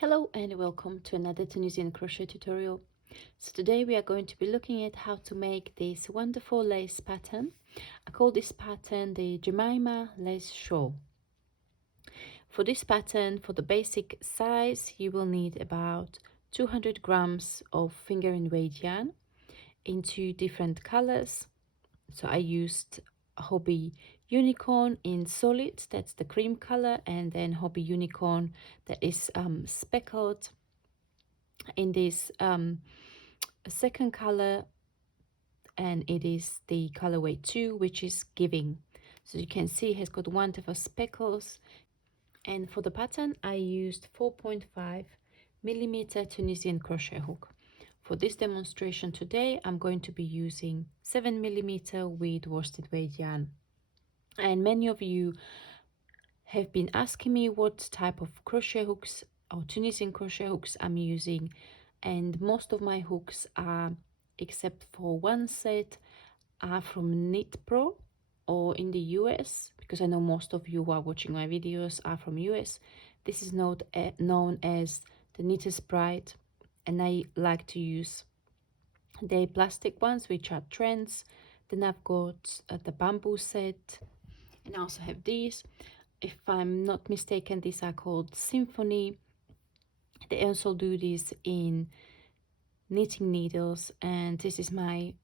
Hello and welcome to another Tunisian crochet tutorial. So today we are going to be looking at how to make this wonderful lace pattern. I call this pattern the Jemimah Lace Shawl. For this pattern, for the basic size, you will need about 200 grams of finger and weight yarn in two different colors. So I used Hobby Unicorn in solid, that's the cream color, and then Hobby Unicorn that is speckled in this second color, and it is the colorway 2, which is Giving. So you can see it has got wonderful speckles. And for the pattern I used 4.5mm Tunisian crochet hook. For this demonstration today I'm going to be using 7mm with worsted weight yarn. And many of you have been asking me what type of crochet hooks or Tunisian crochet hooks I'm using, and most of my hooks are, except for one set, are from Knit Pro or in the US, because I know most of you who are watching my videos are from US. This is not known as the Knitter's Pride, and I like to use the plastic ones, which are Trends. Then I've got the bamboo set, and I also have these. If I'm not mistaken, these are called Symphony. They also do this in knitting needles, and this is my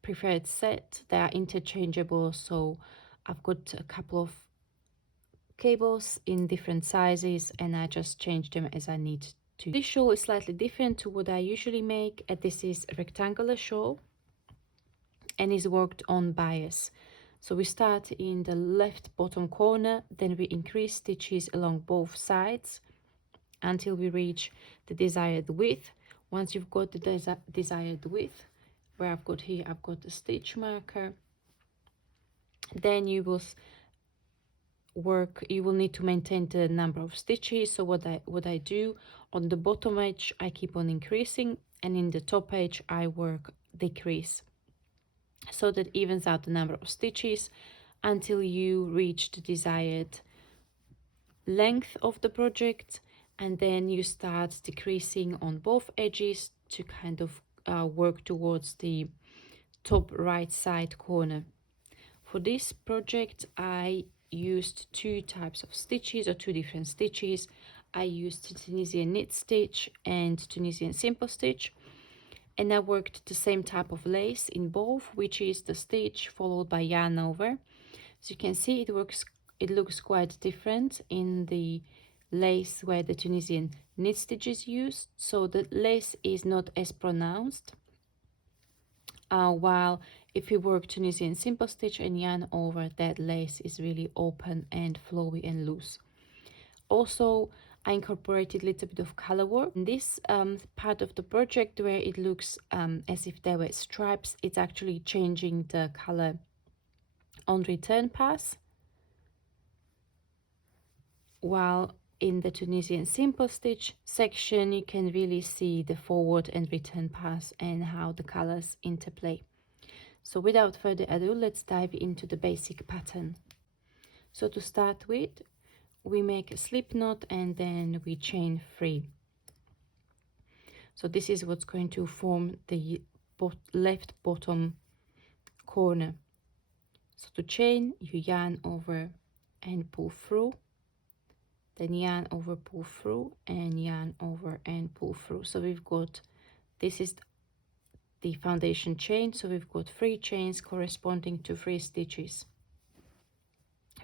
preferred set. They are interchangeable, so I've got a couple of cables in different sizes and I just change them as I need to. This shawl is slightly different to what I usually make, and this is a rectangular shawl and is worked on bias. So we start in the left bottom corner, then we increase stitches along both sides until we reach the desired width. Once you've got the desired width, where I've got here, I've got a stitch marker, then you will need to maintain the number of stitches. So what I do, on the bottom edge I keep on increasing, and in the top edge I work decrease, so that evens out the number of stitches until you reach the desired length of the project, and then you start decreasing on both edges to kind of work towards the top right side corner. For this project I used two types of stitches, or two different stitches. I used Tunisian knit stitch and Tunisian simple stitch, and I worked the same type of lace in both, which is the stitch followed by yarn over. So you can see it looks quite different in the lace where the Tunisian knit stitch is used, so the lace is not as pronounced, while if you work Tunisian simple stitch and yarn over, that lace is really open and flowy and loose. Also, I incorporated a little bit of color work in this part of the project, where it looks as if there were stripes. It's actually changing the color on return pass, while in the Tunisian simple stitch section you can really see the forward and return pass and how the colors interplay. So without further ado, let's dive into the basic pattern. So to start with, we make a slip knot and then we chain 3. So this is what's going to form the left bottom corner. So to chain, you yarn over and pull through, then yarn over, pull through, and yarn over and pull through. So we've got, this is the foundation chain, so we've got 3 chains corresponding to 3 stitches.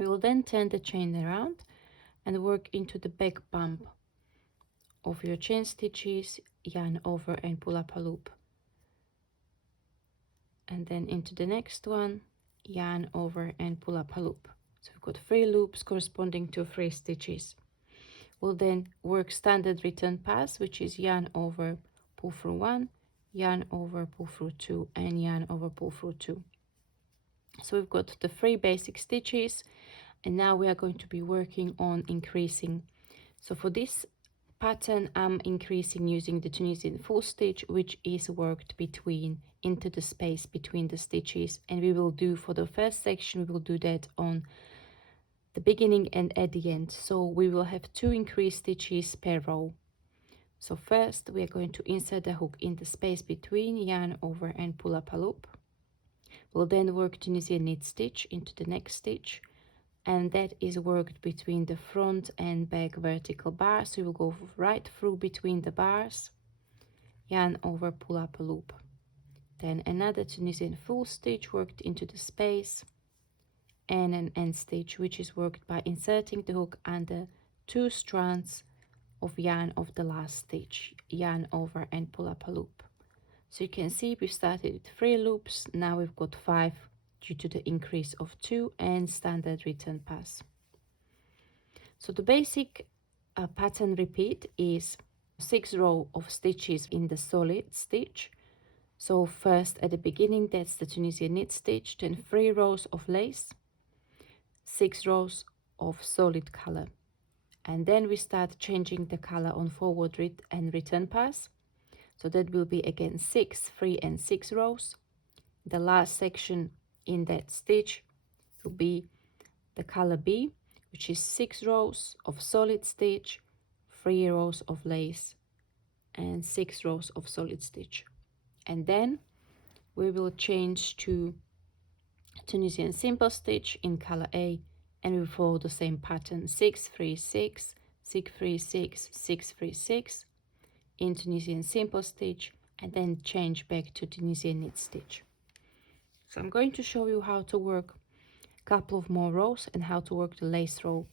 We will then turn the chain around and work into the back bump of your chain stitches, yarn over and pull up a loop, and then into the next one, yarn over and pull up a loop. So we've got 3 loops corresponding to 3 stitches. We'll then work standard return pass, which is yarn over, pull through 1, yarn over, pull through 2, and yarn over, pull through 2. So we've got the 3 basic stitches, and now we are going to be working on increasing. So for this pattern I'm increasing using the Tunisian full stitch, which is worked into the space between the stitches, and we will do, for the first section we will do that on the beginning and at the end. So we will have 2 increased stitches per row. So first we are going to insert the hook in the space between, yarn over and pull up a loop. We'll then work Tunisian knit stitch into the next stitch, and that is worked between the front and back vertical bars. So we'll go right through between the bars, yarn over, pull up a loop. Then another Tunisian full stitch worked into the space, and an end stitch, which is worked by inserting the hook under 2 strands of yarn of the last stitch, yarn over and pull up a loop. So you can see we've started with 3 loops, now we've got 5 due to the increase of 2 and standard return pass. So the basic pattern repeat is 6 rows of stitches in the solid stitch. So first at the beginning, that's the Tunisian knit stitch, then 3 rows of lace, 6 rows of solid color, and then we start changing the color on forward and return pass. So that will be again 6, 3 and 6 rows. The last section in that stitch will be the color B, which is 6 rows of solid stitch, 3 rows of lace and 6 rows of solid stitch. And then we will change to Tunisian simple stitch in color A, and we follow the same pattern: 6 3 6 6 3 6 6 3 6 in Tunisian simple stitch, and then change back to Tunisian knit stitch. So I'm going to show you how to work a couple of more rows and how to work the lace row.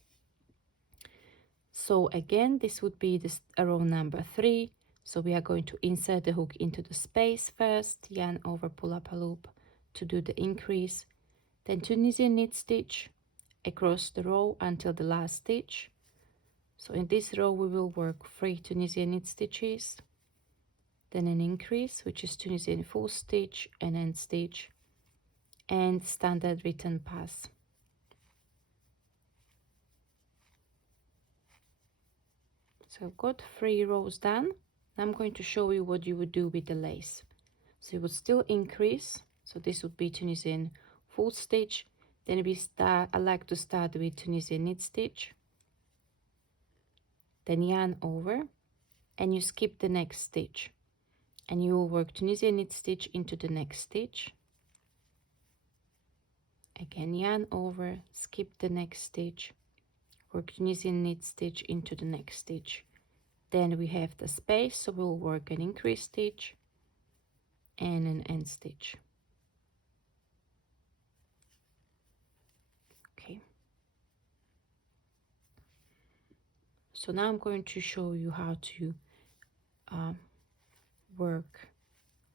So again, this would be this row number 3. So we are going to insert the hook into the space first, yarn over, pull up a loop to do the increase, then Tunisian knit stitch across the row until the last stitch. So in this row we will work 3 Tunisian knit stitches, then an increase, which is Tunisian full stitch, an end stitch, and standard return pass. So I've got 3 rows done. Now I'm going to show you what you would do with the lace. So you would still increase, so this would be Tunisian full stitch, then I like to start with Tunisian knit stitch, then yarn over, and you skip the next stitch, and you will work Tunisian knit stitch into the next stitch, again yarn over, skip the next stitch, work Tunisian knit stitch into the next stitch. Then we have the space, so we'll work an increase stitch and an end stitch. Okay, so now I'm going to show you how to work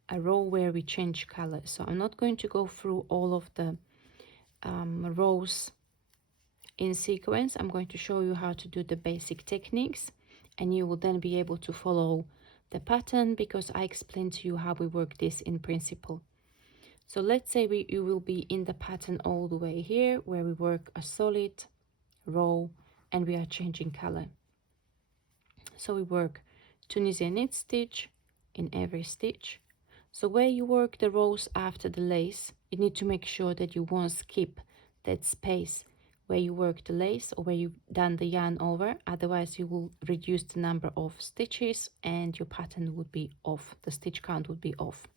a row where we change color. So I'm not going to go through all of the rows in sequence. I'm going to show you how to do the basic techniques, and you will then be able to follow the pattern because I explained to you how we work this in principle. So let's say you will be in the pattern all the way here where we work a solid row and we are changing color. So we work Tunisian knit stitch in every stitch. So where you work the rows after the lace, you need to make sure that you won't skip that space where you work the lace or where you've done the yarn over, otherwise you will reduce the number of stitches and your pattern would be off, the stitch count would be off.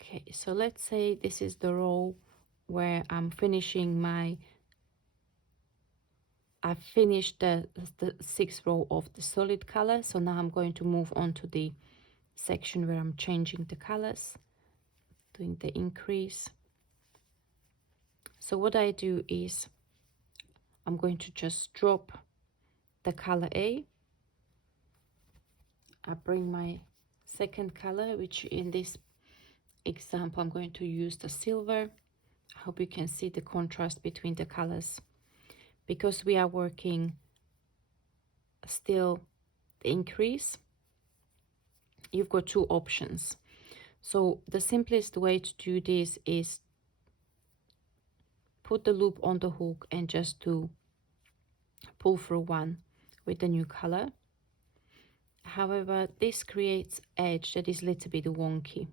Okay, so let's say this is the row where I'm finishing I finished the 6th row of the solid color. So now I'm going to move on to the section where I'm changing the colors, doing the increase. So what I do is I'm going to just drop the color A. I bring my second color, which in this example I'm going to use the silver. I hope you can see the contrast between the colors. Because we are working still the increase, you've got 2 options. So the simplest way to do this is put the loop on the hook and just do pull through one with the new color. However, this creates edge that is a little bit wonky.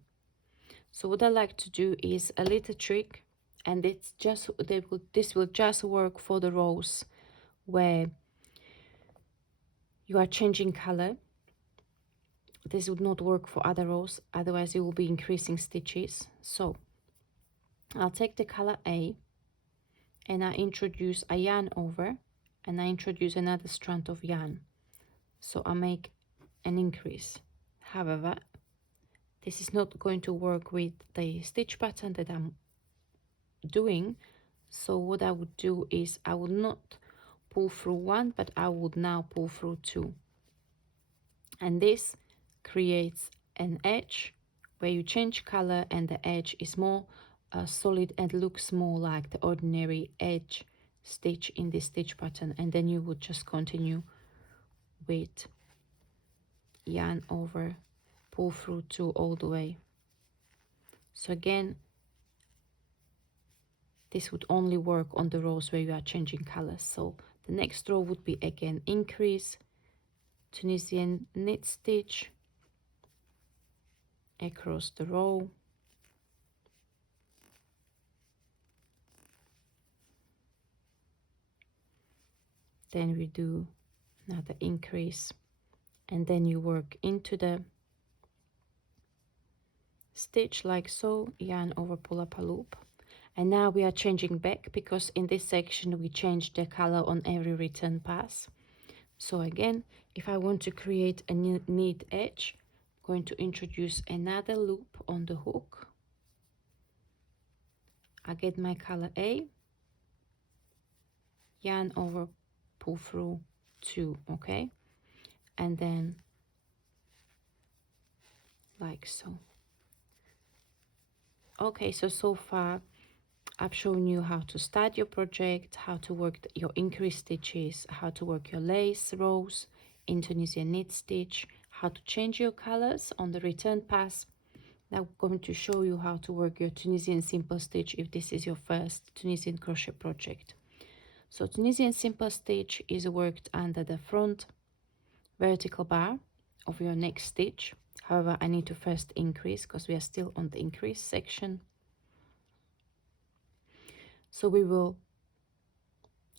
So what I like to do is a little trick, and it's just this will just work for the rows where you are changing color, this would not work for other rows, otherwise you will be increasing stitches. So I'll take the color A and I introduce a yarn over, and I introduce another strand of yarn, so I make an increase. However, this is not going to work with the stitch pattern that I'm doing, so what I would do is I will not pull through one, but I would now pull through two, and this creates an edge where you change color and the edge is more solid and looks more like the ordinary edge stitch in this stitch pattern. And then you would just continue with yarn over, pull through two all the way. So again, this would only work on the rows where you are changing colors. So the next row would be again increase, Tunisian knit stitch across the row, then we do another increase, and then you work into the stitch like so, yarn over, pull up a loop. And now we are changing back, because in this section we changed the color on every return pass. So again, if I want to create a new neat edge, I'm going to introduce another loop on the hook. I get my color A, yarn over, pull through two, okay, and then like so. Okay, so far I've shown you how to start your project, how to work your increase stitches, how to work your lace rows in Tunisian knit stitch, how to change your colors on the return pass. Now I'm going to show you how to work your Tunisian simple stitch if this is your first Tunisian crochet project. So Tunisian simple stitch is worked under the front vertical bar of your next stitch. However, I need to first increase because we are still on the increase section. So we will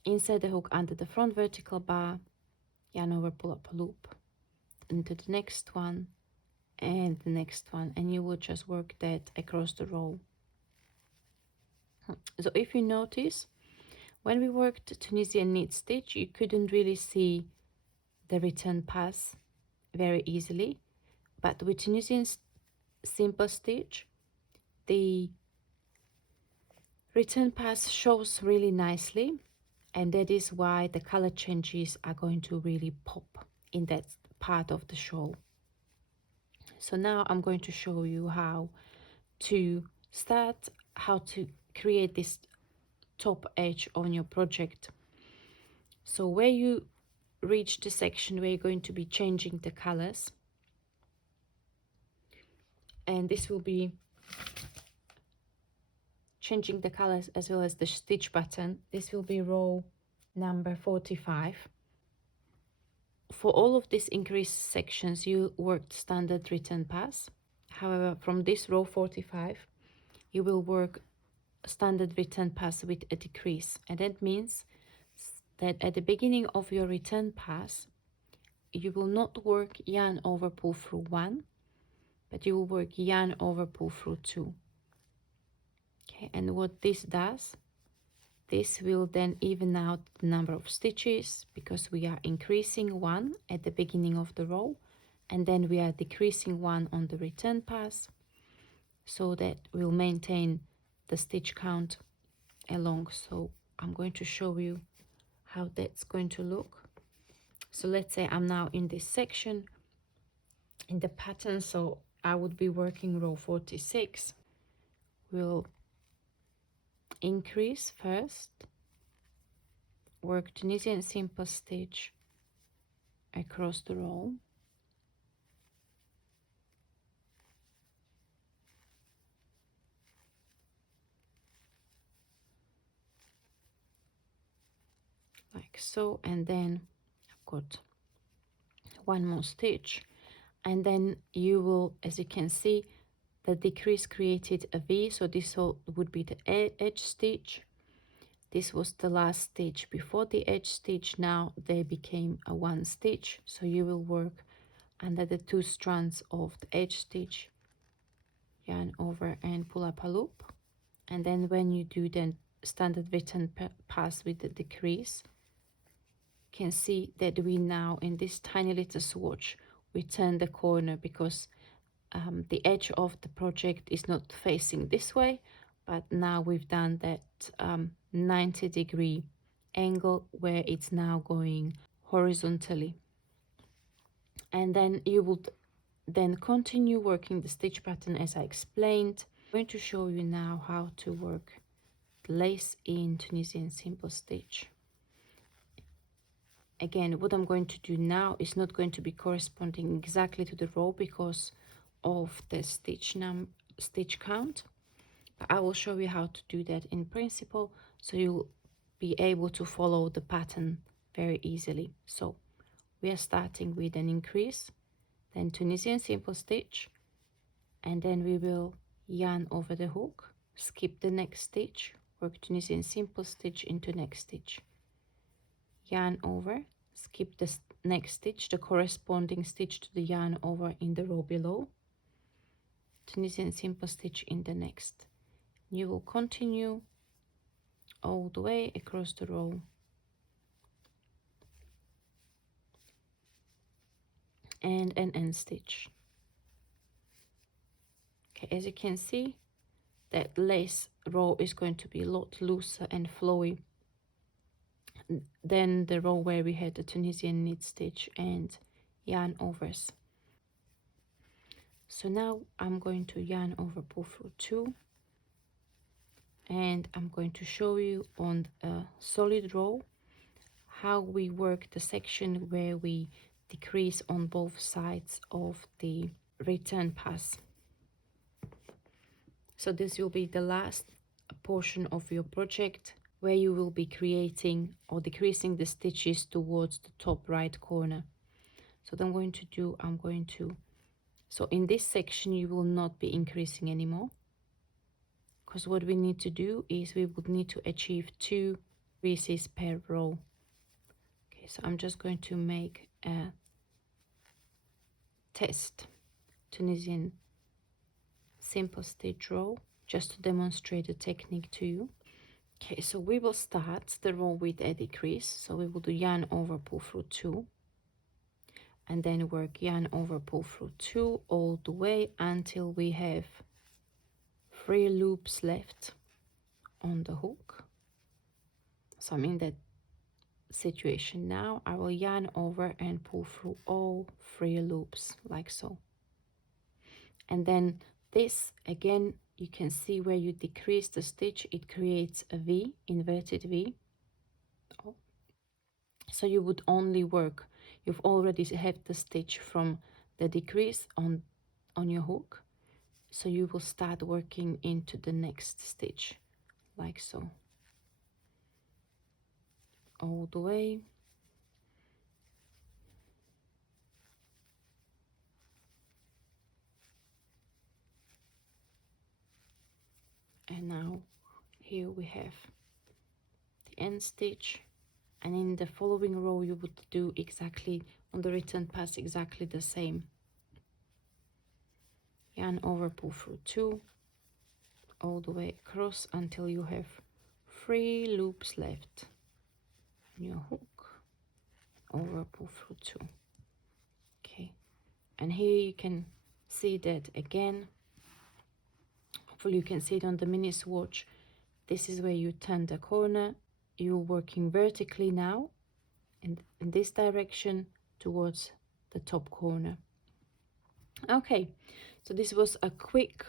insert the hook under the front vertical bar, yarn over, pull up a loop into the next one and the next one, and you will just work that across the row. So if you notice, when we worked Tunisian knit stitch, you couldn't really see the return pass very easily, but with Tunisian simple stitch, the return pass shows really nicely, and that is why the color changes are going to really pop in that part of the shawl. So now I'm going to show you how to start, how to create this top edge on your project. So where you reach the section where you're going to be changing the colors, and this will be changing the colors as well as the stitch pattern, this will be row number 45. For all of these increased sections you worked standard return pass. However, from this row 45 you will work standard return pass with a decrease, and that means that at the beginning of your return pass you will not work yarn over, pull through one, but you will work yarn over, pull through two. Okay, and what this does, this will then even out the number of stitches, because we are increasing one at the beginning of the row and then we are decreasing one on the return pass, so that we'll maintain the stitch count along. So I'm going to show you how that's going to look. So let's say I'm now in this section in the pattern, so I would be working row 46. We'll increase first, work Tunisian simple stitch across the row, like so, and then I've got one more stitch, and then you will, as you can see, the decrease created a V, so this would be the edge stitch. This was the last stitch before the edge stitch. Now they became a one stitch, so you will work under the two strands of the edge stitch, yarn over and pull up a loop. And then when you do the standard return pass with the decrease, you can see that we now in this tiny little swatch we turn the corner, because the edge of the project is not facing this way, but now we've done that 90-degree angle where it's now going horizontally. And then you would then continue working the stitch pattern as I explained. I'm going to show you now how to work the lace in Tunisian simple stitch. Again, what I'm going to do now is not going to be corresponding exactly to the row because of the stitch count, but I will show you how to do that in principle, so you'll be able to follow the pattern very easily. So we are starting with an increase, then Tunisian simple stitch, and then we will yarn over the hook, skip the next stitch, work Tunisian simple stitch into next stitch, yarn over, skip the next stitch, the corresponding stitch to the yarn over in the row below, Tunisian simple stitch in the next. You will continue all the way across the row and an end stitch. Okay, as you can see, that lace row is going to be a lot looser and flowy than the row where we had the Tunisian knit stitch and yarn overs. So now I'm going to yarn over pull through 2, and I'm going to show you on a solid row how we work the section where we decrease on both sides of the return pass. So this will be the last portion of your project where you will be creating or decreasing the stitches towards the top right corner. So what I'm going to do, so in this section you will not be increasing anymore, because what we need to do is we would need to achieve 2 increases per row. Okay, so I'm just going to make a test Tunisian simple stitch row just to demonstrate the technique to you. Okay, so we will start the row with a decrease, so we will do yarn over pull through 2, and then work yarn over pull through 2 all the way until we have 3 loops left on the hook. So I'm in that situation now. I will yarn over and pull through all 3 loops like so, and then this again, you can see where you decrease the stitch, it creates a V, inverted V. So you would only work, you've already have the stitch from the decrease on your hook, so you will start working into the next stitch like so, all the way. And now here we have the end stitch, and in the following row you would do exactly on the return pass exactly the same. Yarn over pull through 2 all the way across until you have 3 loops left on your hook, over pull through 2. Okay, and here you can see that again, hopefully you can see it on the mini swatch. This is where you turn the corner, you're working vertically now in this direction towards the top corner. Okay, so this was a quick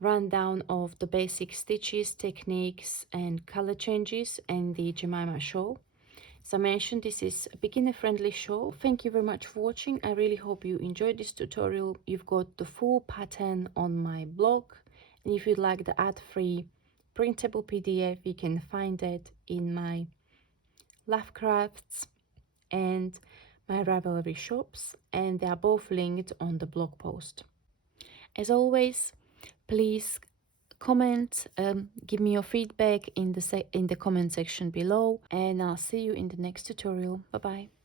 rundown of the basic stitches, techniques and color changes in the Jemimah shawl. As I mentioned, this is a beginner friendly shawl. Thank you very much for watching. I really hope you enjoyed this tutorial. You've got the full pattern on my blog, and if you'd like the ad-free printable PDF, you can find it in my Love Crafts and my Ravelry shops, and they are both linked on the blog post. As always, please comment, give me your feedback in the comment section below, and I'll see you in the next tutorial. Bye bye.